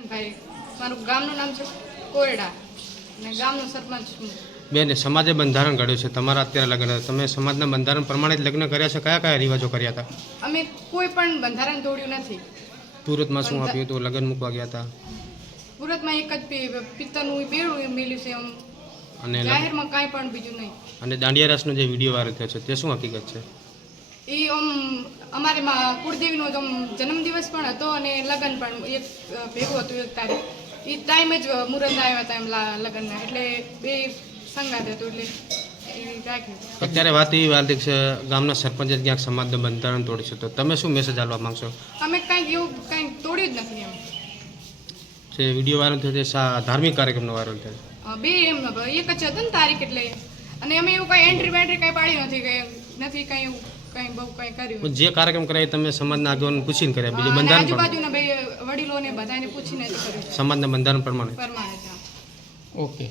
ભાઈ મારું ગામનું નામ છે કોરડા અને ગામનો સરપંચ છું. બેન, સમાજે બંધારણ ઘડ્યું છે, તમારા અત્યારે લગ્ન હતા, તમે સમાજના બંધારણ પ્રમાણે જ લગ્ન કર્યા છે, કયા કયા રિવાજો કર્યા હતા? અમે કોઈ પણ બંધારણ તોડ્યું નથી. સુરતમાં શું આપ્યું હતું? લગ્ન મૂકવા ગયા હતા સુરતમાં એક જ પિત્તરનું બેડું મેલ્યું છે એમ, અને જાહેરમાં કાંઈ પણ બીજું નહીં. અને દાંડિયા રાસનો જે વિડીયો વાયરલ થયો છે તે શું હકીકત છે? એ અમારે કુળદેવીનો જન્મદિવસ પણ હતો અને લગ્ન પણ એક ભેગું હતું એક તારીખ. એ ટાઈમે જ મુહૂર્ત આવ્યા હતા એમ લગ્નના, એટલે બે સંગાત હતું એટલે એ રાખ્યું. અત્યારે વાત એવી વાર્તિક છે, ગામના સરપંચે ક્યાંક સમાજનું બંધારણ તોડી છે, તો તમે શું મેસેજ આપવા માંગશો? અમે કાંઈક એવું કાંઈક તોડ્યું જ નથી એમ. જે વિડીયો વાયરલ થયો તે ધાર્મિક કાર્યક્રમનો વાયરલ થયો? બે એમ એક જ હતું ને તારીખ એટલે, અને અમે એવું કાંઈ એન્ટ્રી બેન્ટ્રી કાંઈ પાડી નથી કાંઈ એવું કાંઈ બહુ કાંઈ કર્યું. જે કાર્યક્રમ કરાય તમે સમાજના આગેવાનોને પૂછીને કર્યા, બીજું અને બંધારણ આજુબાજુના બે વડીલોને બધાને પૂછીને જ કર્યું સમાજના બંધારણ પ્રમાણે? પરમાણે. ઓકે.